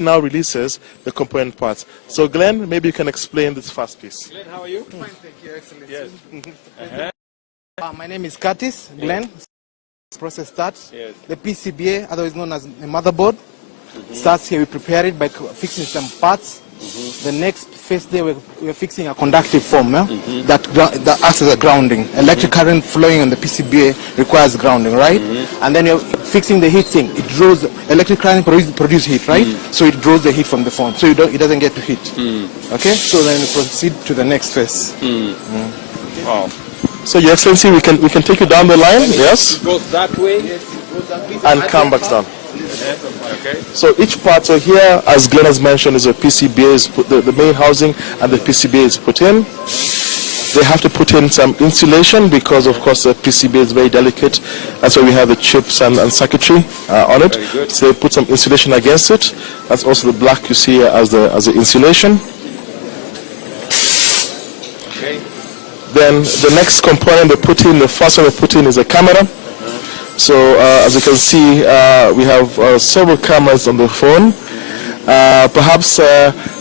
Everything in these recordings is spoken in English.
now releases the component parts. So Glenn, maybe you can explain this first piece. Glenn, how are you? Fine, thank you, Excellency. Yes. My name is Curtis Glenn. Process starts. Yes. The PCBA, otherwise known as the motherboard, starts here. We prepare it by fixing some parts. The next phase there, we're fixing a conductive foam that acts as a grounding. Electric current flowing on the PCBA requires grounding, right? And then you're fixing the heat sink. It draws electric current produce heat, right? So it draws the heat from the foam, so it doesn't get to heat. Okay, so then we proceed to the next phase. Wow. So Your Excellency, we can take you down the line, yes? It goes that way. And come back down. Okay. So each part, so here, as Glenn has mentioned, is a PCBA, is the main housing, and the PCBA is put in. They have to put in some insulation because, of course, the PCBA is very delicate. That's why we have the chips and circuitry on it. So they put some insulation against it. That's also the black you see as the insulation. Okay. Then the next component they put in, the first one they put in is a camera. So as you can see, we have several cameras on the phone. Perhaps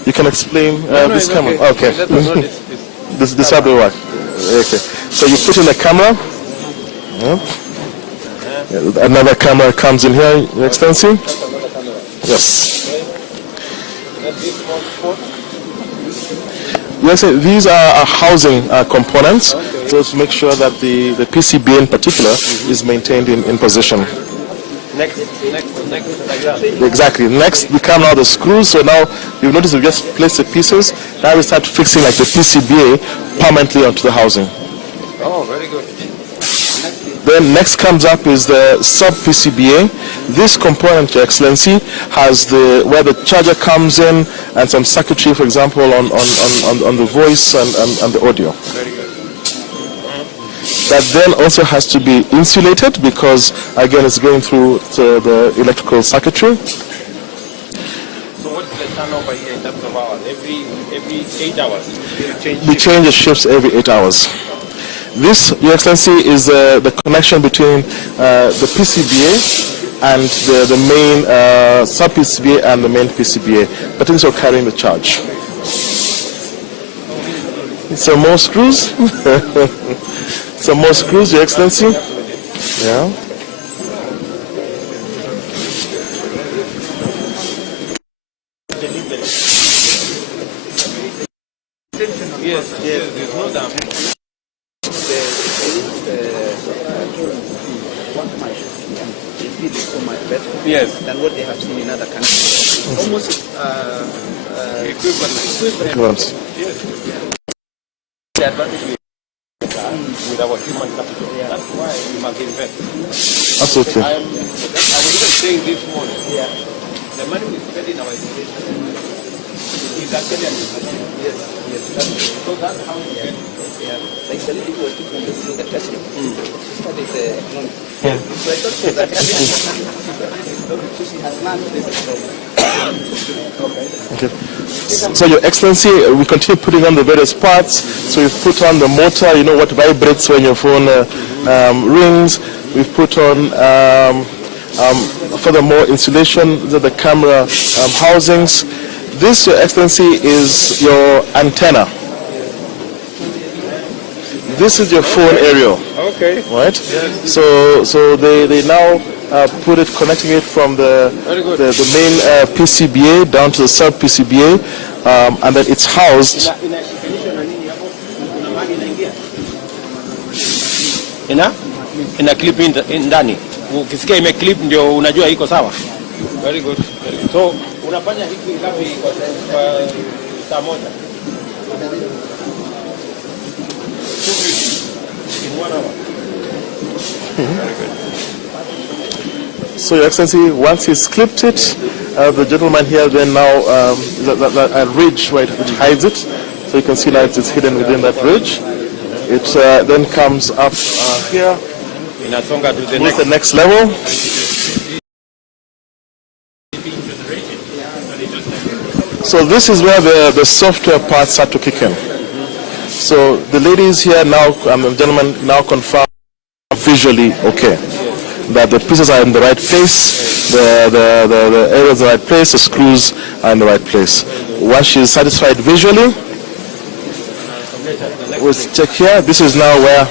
you can explain this camera. Okay. This how they work. Okay. So you put in a camera. Another camera comes in here, Your Excellency. Yes. Yes, these are housing components, so to make sure that the PCB in particular is maintained in position. Next, like that. Exactly. Next, we come now the screws. So now you've noticed we just place the pieces. Now we start fixing like the PCBA permanently onto the housing. Oh, very good. Then next comes up is the sub PCBA. This component, Your Excellency, has where the charger comes in and some circuitry, for example, on the voice and the audio. Very good. That then also has to be insulated because, again, it's going through the electrical circuitry. So what's the turnover here in terms of hours? Every 8 hours? We change the shifts every 8 hours. This, Your Excellency, is the connection between the PCBA and the main sub-PCBA and the main PCBA. But things are carrying the charge. Some more screws. Some more screws, Your Excellency. Yeah. Yes, there's no doubt. So much better Yes. than what they have seen in other countries. Almost Equivalent. The advantage with our human capital. That's why we must invest. Absolutely. I was even saying this morning. The money we spend in our education is actually an investment. yes. So that's how we get. Like the lady who was teaching this in the classroom. She studied economics. So I thought that so she has learned this. Okay. So Your Excellency, we continue putting on the various parts. So we've put on the motor, you know what vibrates when your phone rings. We've put on furthermore insulation, the camera housings. This, Your Excellency, is your antenna. This is your phone aerial. Okay. Right? Yes. So they now put it, connecting it from the main PCBA down to the sub PCBA, and then it's housed. Ina clip ndani. Ukisikia ime clip ndio unajua iko sawa. Very good. So unafanya hiki ngapi kwa saa moja? In 1 hour. So Your Excellency, once he's clipped it, the gentleman here then now a ridge, right, which hides it. So you can see now it's hidden within that ridge. It then comes up here. Inasonga to the next level. So this is where the software parts start to kick in. So the ladies here now, and the gentleman now confirm visually okay. that the pieces are in the right place, the areas in the right place, the screws are in the right place. Once she's satisfied visually, we'll check here. This is now where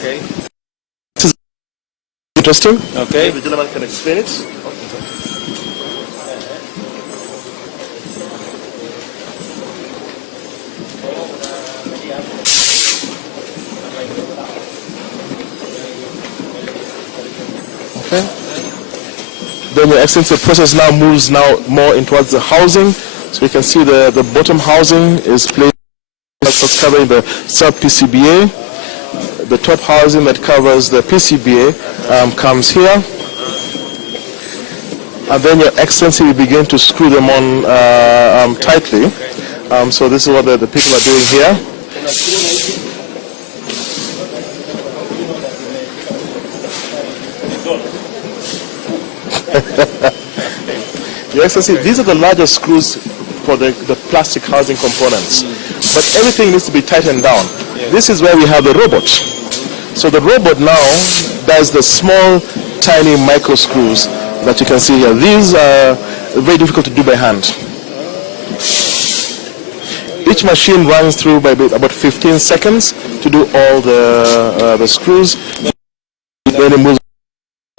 Okay. this is interesting. Okay. The gentleman can explain it. Okay. Then Your Excellency, the process now moves more in towards the housing. So you can see the bottom housing is placed that's covering the sub-PCBA. The top housing that covers the PCBA comes here. And then Your Excellency, we begin to screw them on tightly. So this is what the people are doing here. Your Excellency, these are the larger screws for the plastic housing components. But everything needs to be tightened down. This is where we have the robot. So the robot now does the small, tiny micro screws that you can see here. These are very difficult to do by hand. Each machine runs through by about 15 seconds to do all the screws. Then it moves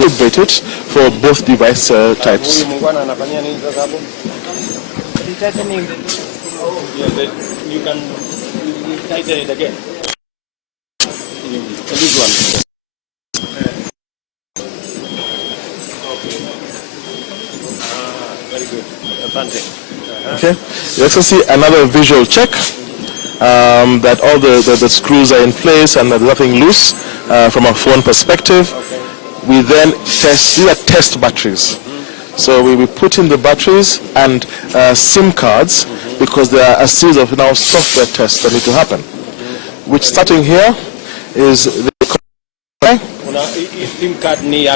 it for both device types. You can tighten it again. This one. Very good. Okay. You also see another visual check that all the screws are in place and there's nothing loose from a phone perspective. We then test. These are test batteries. So we put in the batteries and SIM cards because there are a series of now software tests that need to happen. Which starting here is the SIM card